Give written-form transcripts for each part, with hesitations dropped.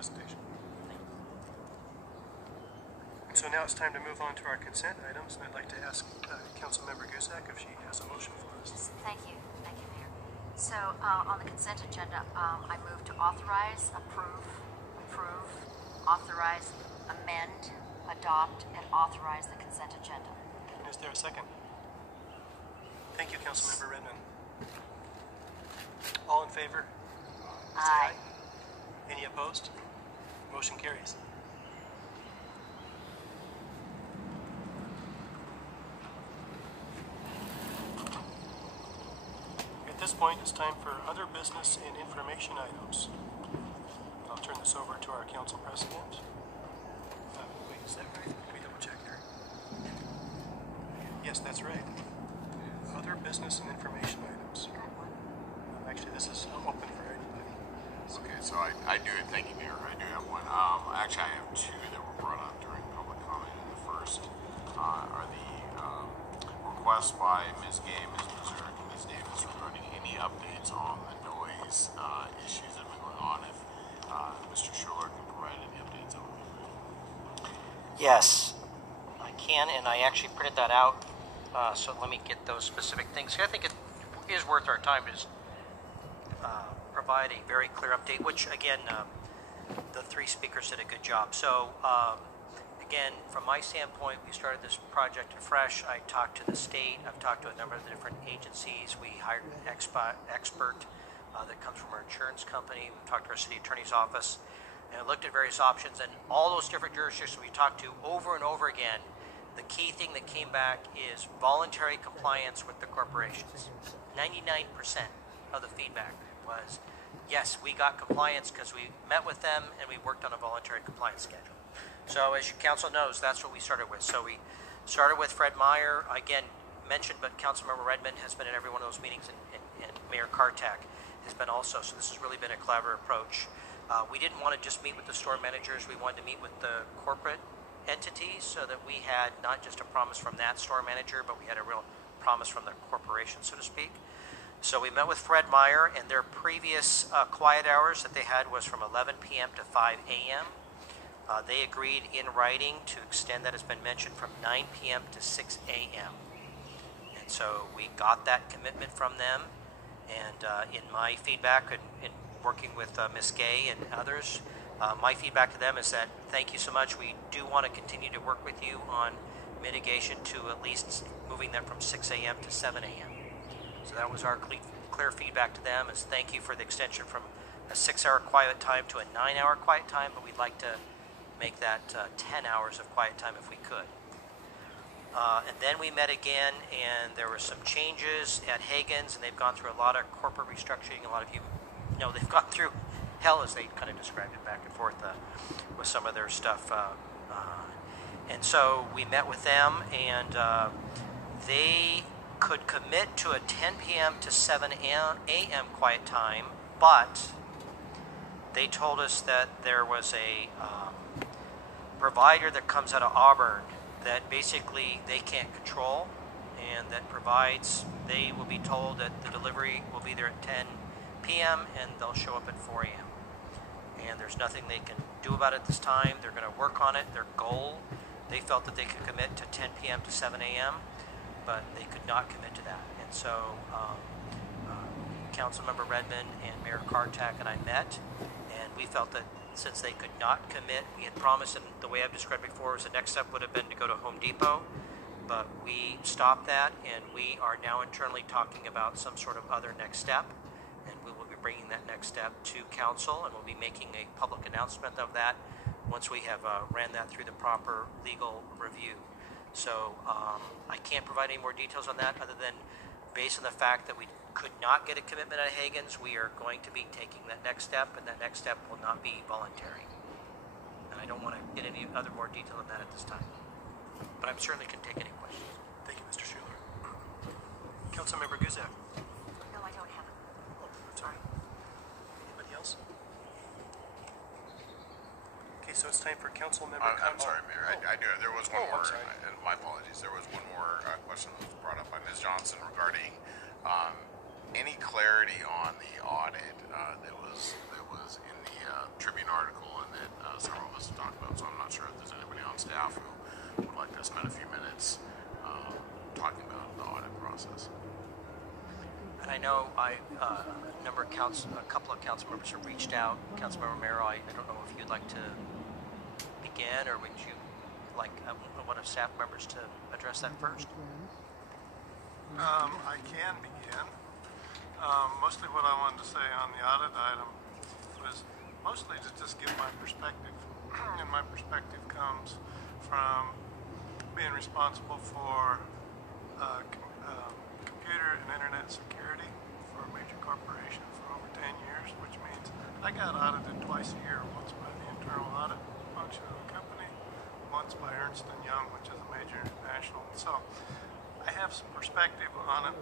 presentation. And so now it's time to move on to our consent items, and I'd like to ask Councilmember Guzak if she has a motion for us. Thank you, Mayor. So on the consent agenda, I move to authorize, approve, authorize, amend, adopt, and authorize the consent agenda. Is there a second? Thank you, Councilmember Redmond. All in favor? Aye. Any opposed? Motion carries. At this point, it's time for other business and information items. I'll turn this over to our council president. Wait, is that right? Let me double check here. Yes, that's right. Other business and information items. Actually, this is open for anybody. Okay, so I do it. Thank you, Mayor. I do have one. Actually, I have two that were brought up during public comment. And the first are the requests by Ms. Gay, Ms. Missouri, and Ms. Davis regarding any updates on the noise issues that have been going on. If Mr. Schuler can provide any updates, that would be great. Yes, I can, and I actually printed that out. So let me get those specific things. I think it is worth our time to just provide a very clear update, which again, the three speakers did a good job. So again, from my standpoint, we started this project afresh. I talked to the state. I've talked to a number of the different agencies. We hired an expert that comes from our insurance company. We talked to our city attorney's office and looked at various options, and all those different jurisdictions we talked to over and over again. The key thing that came back is voluntary compliance with the corporations. 99% of the feedback was, yes, we got compliance because we met with them and we worked on a voluntary compliance schedule. So as your council knows, that's what we started with. So we started with Fred Meyer, again, mentioned, but Councilmember Redmond has been in every one of those meetings, and Mayor Kartak has been also. So this has really been a collaborative approach. We didn't want to just meet with the store managers. We wanted to meet with the corporate entities so that we had not just a promise from that store manager, but we had a real promise from the corporation, so to speak. So we met with Fred Meyer, and their previous quiet hours that they had was from 11 p.m. to 5 a.m. They agreed in writing to extend that, has been mentioned, from 9 p.m. to 6 a.m. And so we got that commitment from them. And in my feedback in working with Ms. Gay and others, my feedback to them is that thank you so much. We do want to continue to work with you on mitigation to at least moving that from 6 a.m. to 7 a.m. So that was our clear feedback to them, is thank you for the extension from a 6-hour quiet time to a 9-hour quiet time, but we'd like to make that 10 hours of quiet time if we could. And then we met again, and there were some changes at Hagen's, and they've gone through a lot of corporate restructuring. A lot of you know they've gone through hell, as they kind of described it, back and forth with some of their stuff. And so we met with them, and they could commit to a 10 p.m. to 7 a.m. quiet time, but they told us that there was a provider that comes out of Auburn that basically they can't control, and that provides, they will be told that the delivery will be there at 10 p.m. and they'll show up at 4 a.m. And there's nothing they can do about it this time. They're going to work on it. Their goal, they felt that they could commit to 10 p.m. to 7 a.m., but they could not commit to that. And so Councilmember Redmond and Mayor Kartak and I met, and we felt that since they could not commit, we had promised, and the way I've described before was the next step would have been to go to Home Depot, but we stopped that, and we are now internally talking about some sort of other next step, and we will be bringing that next step to council, and we'll be making a public announcement of that once we have ran that through the proper legal review. So I can't provide any more details on that other than based on the fact that we could not get a commitment at Hagen's, we are going to be taking that next step, and that next step will not be voluntary. And I don't want to get any other more detail on that at this time. But I certainly can take any questions. Thank you, Mr. Schuler. Councilmember Guzak. No, I don't have it. Oh, sorry. Anybody else? Okay, so it's time for Councilmember. I'm sorry, Mayor. I do. There was one more. Sorry. And my apologies. There was one more question that was brought up by Ms. Johnson regarding any clarity on the audit that was in the Tribune article, and a couple of council members have reached out. Councilmember Merrill, I don't know if you'd like to begin, or would you like one of staff members to address that first? I can begin. Mostly what I wanted to say on the audit item was mostly to just give my perspective. And my perspective comes from being responsible for computer and internet security for a major corporation for over 10 years, which means I got audited twice a year, once by the internal audit function of the company, once by Ernst & Young, which is a major international. So I have some perspective on it,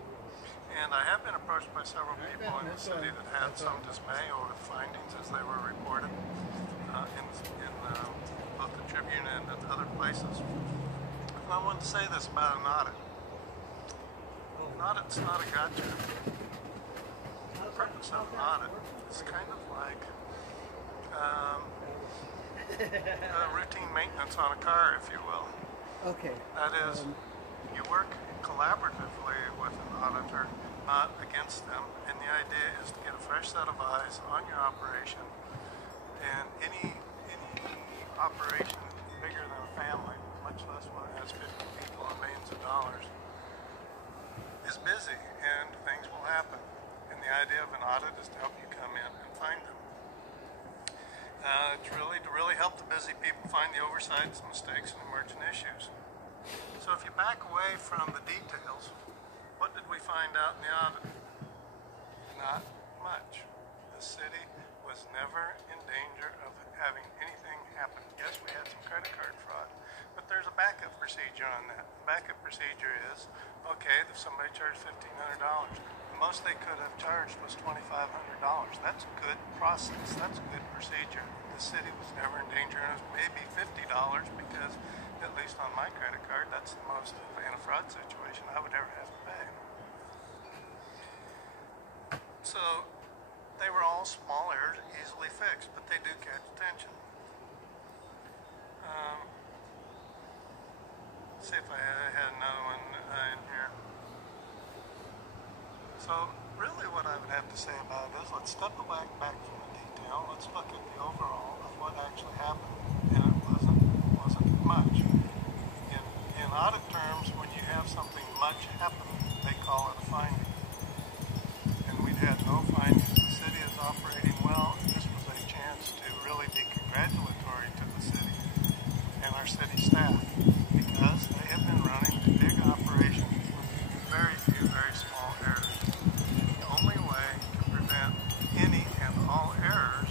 and I have been approached by several people in the city that had some dismay over the findings as they were reported in both the Tribune and at other places. And I wanted to say this about an audit. An audit's not a gotcha. The purpose of an audit is kind of like routine maintenance on a car, if you will. Okay. That is, you work collaboratively with an auditor, not against them, and the idea is to get a fresh set of eyes on your operation. And any operation bigger than a family, much less one that has 50 people and millions of dollars, is busy, and things will happen. And the idea of an audit is to help you come in and find them. It's really to help the busy people find the oversights, mistakes, and emergent issues. So if you back away from the details, what did we find out in the audit? Not much. The city was never in danger of having anything happen. Yes, we had some credit card fraud, but there's a backup procedure on that. The backup procedure is, okay, if somebody charged $1,500, the most they could have charged was $2,500. That's a good process. That's a good procedure. The city was never in danger, and it was maybe $50 because, at least on my credit card, that's the most in a fraud situation I would ever have to pay. So they were all small errors, easily fixed, but they do catch attention. See if I had another one in here. So really what I would have to say about it is, let's step back from the detail. Let's look at the overall of what actually happened. And it wasn't much. In audit terms, when you have something much happen, they call it a finding. And we'd had no findings. The city is operating well. This was a chance to really be congratulatory to the city and our city staff, because they have been running a big operation with very few, very small errors. The only way to prevent any and all errors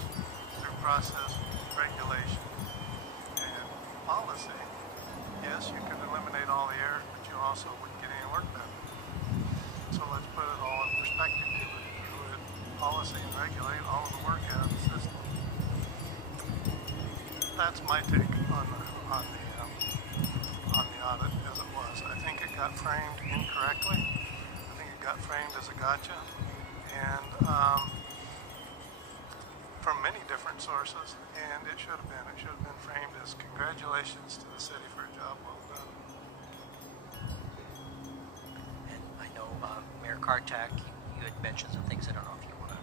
through process, regulation, and policy. Yes, you could eliminate all the errors, but you also wouldn't get any work done. So let's put it all in perspective. You would policy and regulate all of the work out of the system. That's my take on the audit as it was. I think it got framed incorrectly. I think it got framed as a gotcha, and from many different sources, and it should have been. It should have been framed as congratulations to the city for a job well done. And I know Mayor Kartak, you had mentioned some things. I don't know if you want to.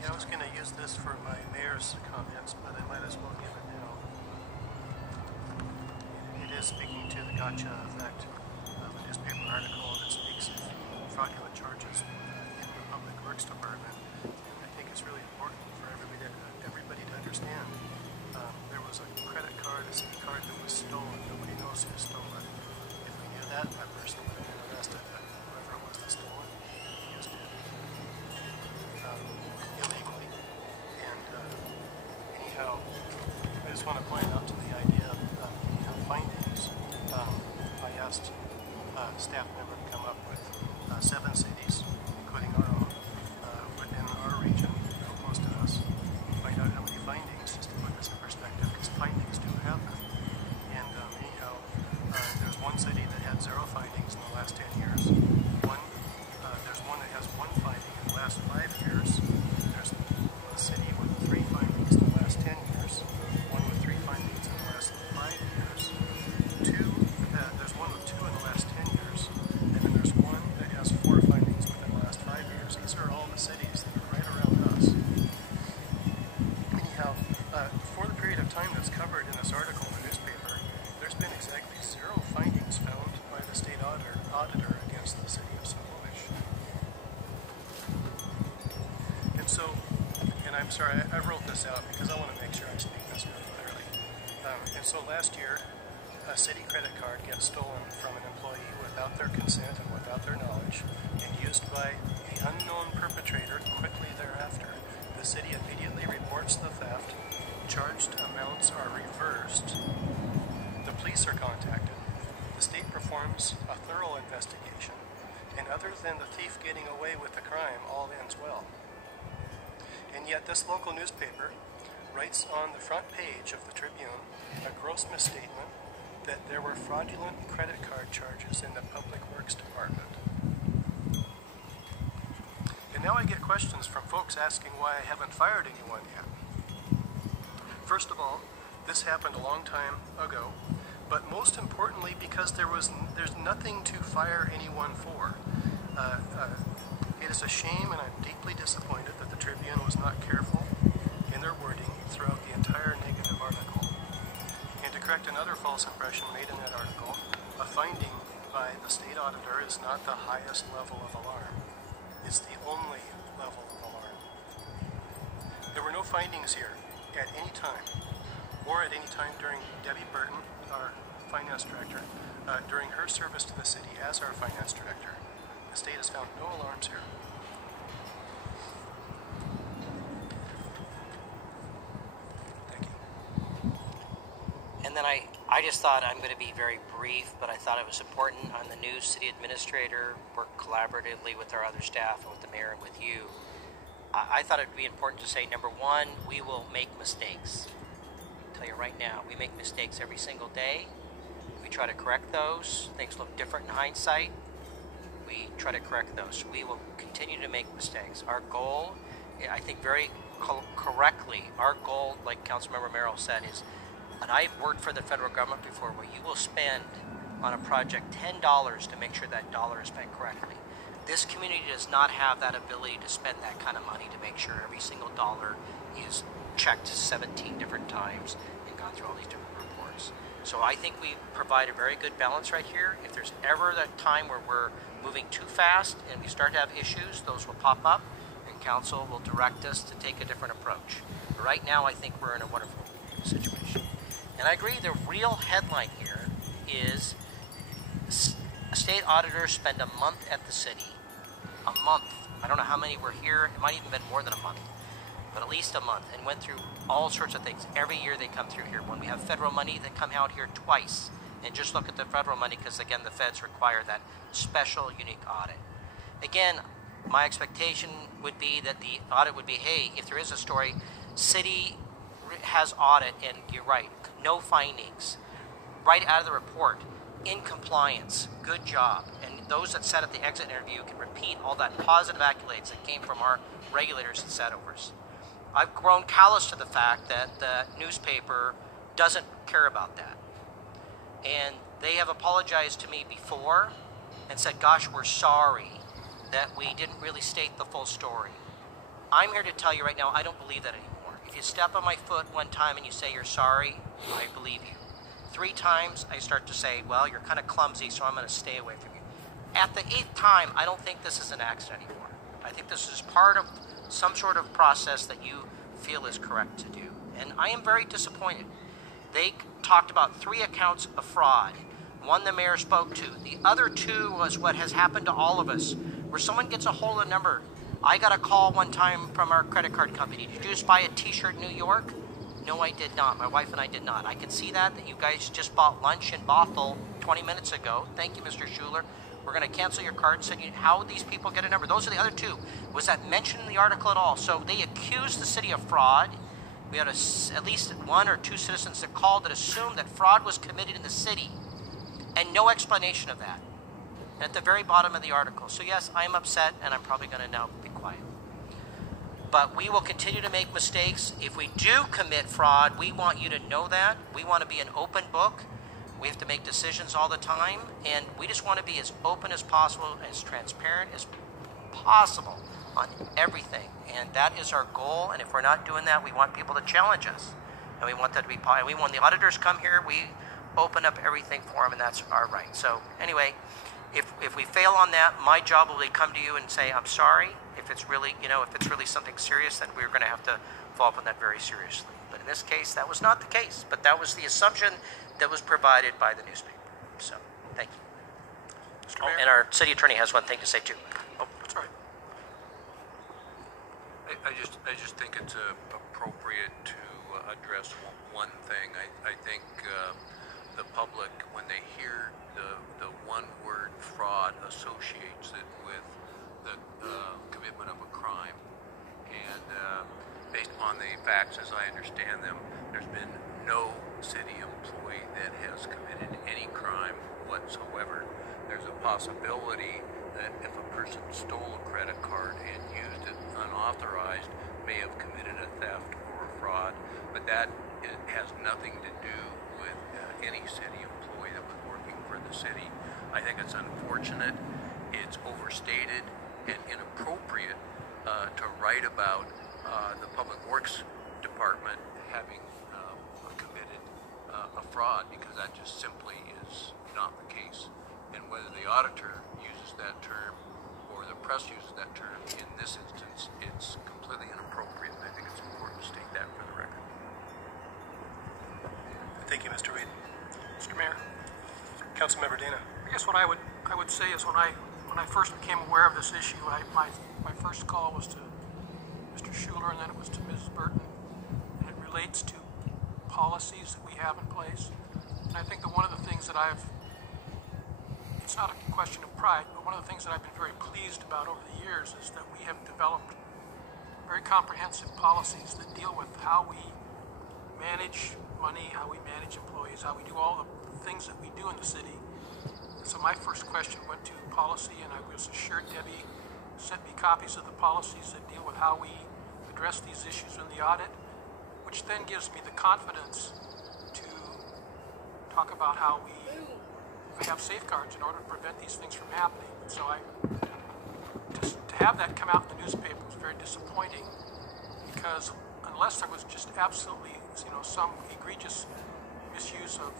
Yeah, I was going to use this for my mayor's comments, but I might as well give it now. It is speaking to the gotcha effect of a newspaper article that speaks of fraudulent charges in the Public Works Department. And I think it's really important for everybody to understand. There was a credit card, a city card that was stolen. Nobody knows who stole it. If we knew that person would have been arrested. Whoever it was that stole it, used it illegally. And anyhow, I just want to point out to the idea of findings. I asked a staff member to come up with 7 cities, including our own, within our region, close to us, find out how many findings, just to put this in perspective, because findings do happen. And anyhow, there's one city that had 0 findings in the last 10 years. There's one that has 1 finding in the last 5 years. There's a city with 3 findings in the last 10 years. One with 3 findings in the last 5 years. There's one with 2 in the last 10 years. I'm sorry, I wrote this out because I want to make sure I speak this really clearly. And so last year, a city credit card gets stolen from an employee without their consent and without their knowledge, and used by the unknown perpetrator quickly thereafter. The city immediately reports the theft. Charged amounts are reversed. The police are contacted. The state performs a thorough investigation, and other than the thief getting away with the crime, all ends well. And yet this local newspaper writes on the front page of the Tribune a gross misstatement that there were fraudulent credit card charges in the Public Works Department. And now I get questions from folks asking why I haven't fired anyone yet. First of all, this happened a long time ago, but most importantly because there's nothing to fire anyone for. It is a shame, and I'm deeply disappointed that the Tribune was not careful in their wording throughout the entire negative article. And to correct another false impression made in that article, a finding by the state auditor is not the highest level of alarm. It's the only level of alarm. There were no findings here at any time, or at any time during Debbie Burton, our finance director, during her service to the city as our finance director. The state has found no alarms here. Thank you. And then I just thought I'm going to be very brief, but I thought it was important on the new city administrator, work collaboratively with our other staff and with the mayor and with you. I thought it would be important to say, number one, we will make mistakes. I'll tell you right now, we make mistakes every single day. We try to correct those. Things look different in hindsight. We try to correct those. We will continue to make mistakes. Our goal, I think very correctly, our goal, like Councilmember Merrill said, is, and I've worked for the federal government before, where you will spend on a project $10 to make sure that dollar is spent correctly. This community does not have that ability to spend that kind of money to make sure every single dollar is checked 17 different times and gone through all these different reports. So I think we provide a very good balance right here. If there's ever that time where we're moving too fast and we start to have issues, those will pop up, and council will direct us to take a different approach. But right now, I think we're in a wonderful situation. And I agree, the real headline here is state auditors spend a month at the city. A month. I don't know how many were here. It might even been more than a month, but at least a month, and went through all sorts of things. Every year they come through here. When we have federal money, they come out here twice. And just look at the federal money, because again, the feds require that special, unique audit. Again, my expectation would be that the audit would be, hey, if there is a story, city has audit, and you're right, no findings. Right out of the report, in compliance, good job. And those that sat at the exit interview can repeat all that positive accolades that came from our regulators and sat overs. I've grown callous to the fact that the newspaper doesn't care about that. And they have apologized to me before and said, gosh, we're sorry that we didn't really state the full story. I'm here to tell you right now, I don't believe that anymore. If you step on my foot one time and you say you're sorry, I believe you. 3 times, I start to say, well, you're kind of clumsy, so I'm going to stay away from you. At the 8th time, I don't think this is an accident anymore. I think this is part of some sort of process that you feel is correct to do. And I am very disappointed. They talked about 3 accounts of fraud. One the mayor spoke to. The other 2 was what has happened to all of us, where someone gets a hold of a number. I got a call one time from our credit card company. Did you just buy a t-shirt in New York? No, I did not. My wife and I did not. I can see that you guys just bought lunch in Bothell 20 minutes ago. Thank you, Mr. Schuler. We're going to cancel your card. Said, how would these people get a number? Those are the other 2. Was that mentioned in the article at all? So they accused the city of fraud. We had at least 1 or 2 citizens that called that assumed that fraud was committed in the city, and no explanation of that. At the very bottom of the article. So yes, I am upset, and I'm probably going to now be quiet. But we will continue to make mistakes. If we do commit fraud, we want you to know that. We want to be an open book. We have to make decisions all the time, and we just want to be as open as possible, as transparent as possible on everything. And that is our goal, and if we're not doing that, we want people to challenge us. And we want that to be, when the auditors come here, we open up everything for them, and that's our right. So anyway, if we fail on that, my job will be come to you and say, I'm sorry. If it's really, if it's really something serious, then we're going to have to follow up on that very seriously. But in this case, that was not the case. But that was the assumption that was provided by the newspaper. So, thank you. Mr. Mayor? And our city attorney has one thing to say too. Oh, that's right. I just think it's appropriate to address one thing. I think the public, when they hear the one word fraud, associates it with the commitment of a crime. And based upon the facts as I understand them, there's been no city employee that has committed any crime whatsoever. There's a possibility that if a person stole a credit card and used it unauthorized, may have committed a theft or a fraud, but that has nothing to do with any city employee that was working for the city. I think it's unfortunate, it's overstated, and inappropriate to write about the Public Works Department having committed a fraud, because that just simply is not the case. And whether the auditor uses that term or the press uses that term, in this instance, it's completely inappropriate, and I think it's important to state that for the record. Thank you, Mr. Reed. Mr. Mayor? Councilmember Dana? I guess what I would say is when I first became aware of this issue, my first call was to Mr. Schuler, and then it was to Mrs. Burton, and it relates to policies that we have in place. And I think that one of the things that it's not a question of pride, but one of the things that I've been very pleased about over the years is that we have developed very comprehensive policies that deal with how we manage money, how we manage employees, how we do all the things that we do in the city. And so my first question went to policy, and I was assured Debbie sent me copies of the policies that deal with how we address these issues in the audit, which then gives me the confidence to talk about how we have safeguards in order to prevent these things from happening. And so to have that come out in the newspaper was very disappointing, because unless there was just absolutely, some egregious misuse of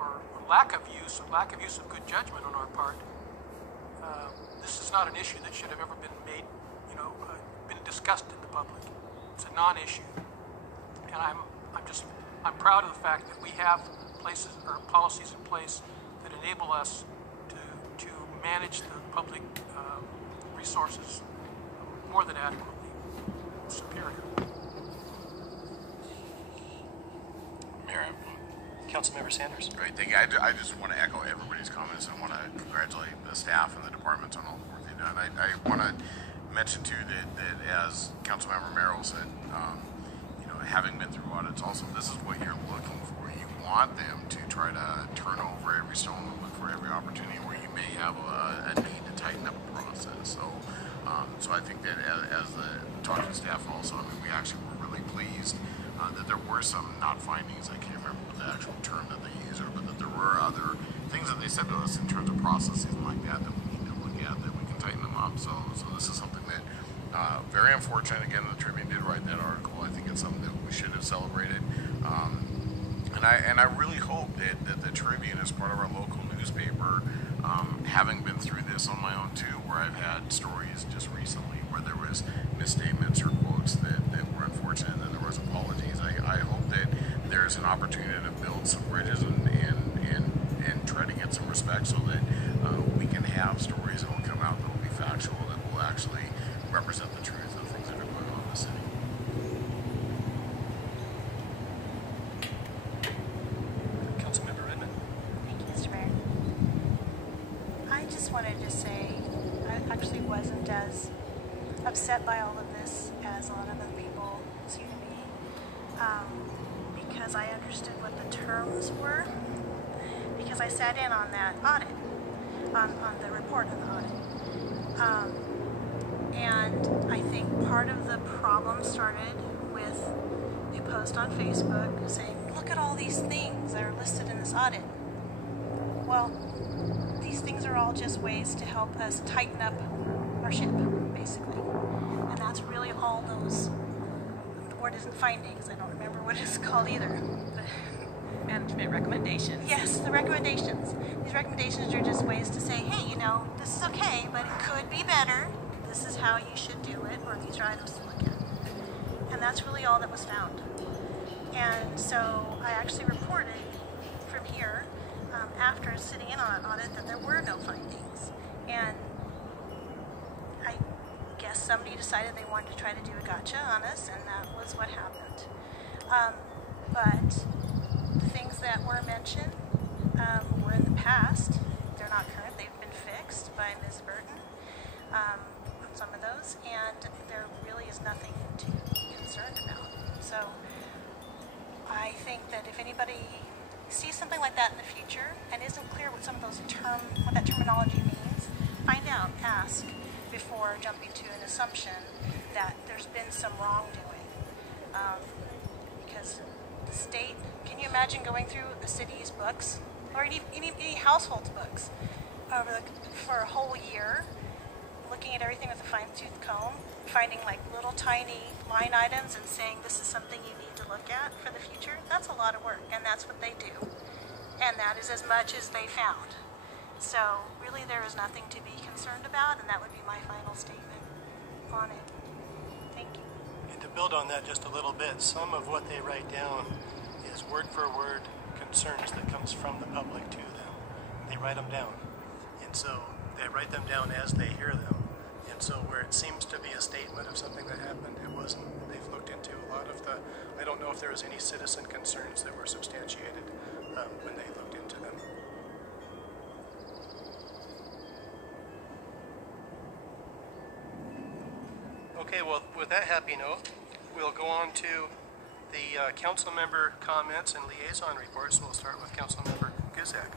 or lack of use of good judgment on our part, this is not an issue that should have ever been made, been discussed in the public. It's a non-issue, and I'm proud of the fact that we have places or policies in place that enable us to manage the public resources more than adequately, superior. Mayor, Councilmember Sanders? great, thank you. I just want to echo everybody's comments. I want to congratulate the staff and the departments on all the work they've done. I want to mention too that as Councilmember Merrill said, having been through audits, also this is what you're looking for. You want them to try to turn over every stone and look for every opportunity where you may have a need to tighten up a process. So I think that as the talking staff also, we actually were really pleased that there were some not findings. I can't remember the actual term that they used, but that there were other things that they said to us in terms of processes like that we need to look at, that we can tighten them up. So this is something that very unfortunate. Again, the Tribune did write that article. I think it's something that we should have celebrated. And I really hope that the Tribune, as part of our local newspaper, having been through this on my own too, where I've had stories just recently where there was misstatements or quotes that were unfortunate, and then there was apologies. I hope that there's an opportunity to build some bridges and try to get some respect, so that we can have stories that will come out that will be factual, that will actually represent the truth of the things that are going on in the city. Councilmember Redmond? Thank you, Mr. Mayor. I just wanted to say I actually wasn't as upset by all of this as a lot of other people seem to be, because I understood what the terms were, because I sat in on that audit, on the report of the audit. And I think part of the problem started with a post on Facebook saying, look at all these things that are listed in this audit. Well, these things are all just ways to help us tighten up our ship, basically. And that's really all those, the word isn't findings, I don't remember what it's called either. But management recommendations. Yes, the recommendations. These recommendations are just ways to say, hey, you know, this is okay, but it could be better. This is how you should do it, or these are items to look at. And that's really all that was found. And so I actually reported from here, after sitting in on an audit, that there were no findings. And I guess somebody decided they wanted to try to do a gotcha on us, and that was what happened. But the things that were mentioned were in the past. They're not current. They've been fixed by Ms. Burton on some of those, and there really is nothing to be concerned about. So I think that if anybody sees something like that in the future and isn't clear what some of those what that terminology means, find out, ask before jumping to an assumption that there's been some wrongdoing. Because the state, can you imagine going through a city's books or any household's books for a whole year, looking at everything with a fine-tooth comb, finding like little tiny line items and saying this is something you need to look at for the future? That's a lot of work, and that's what they do. And that is as much as they found. So really there is nothing to be concerned about, and that would be my final statement on it. Thank you. And to build on that just a little bit, some of what they write down is word for word concerns that comes from the public to them. They write them down. And so they write them down as they hear them. And so where it seems to be a statement of something that happened, it wasn't. They've looked into a lot of the, I don't know if there was any citizen concerns that were substantiated when they looked into them. Okay, well, with that happy note, we'll go on to the council member comments and liaison reports. We'll start with Council Member Guzak.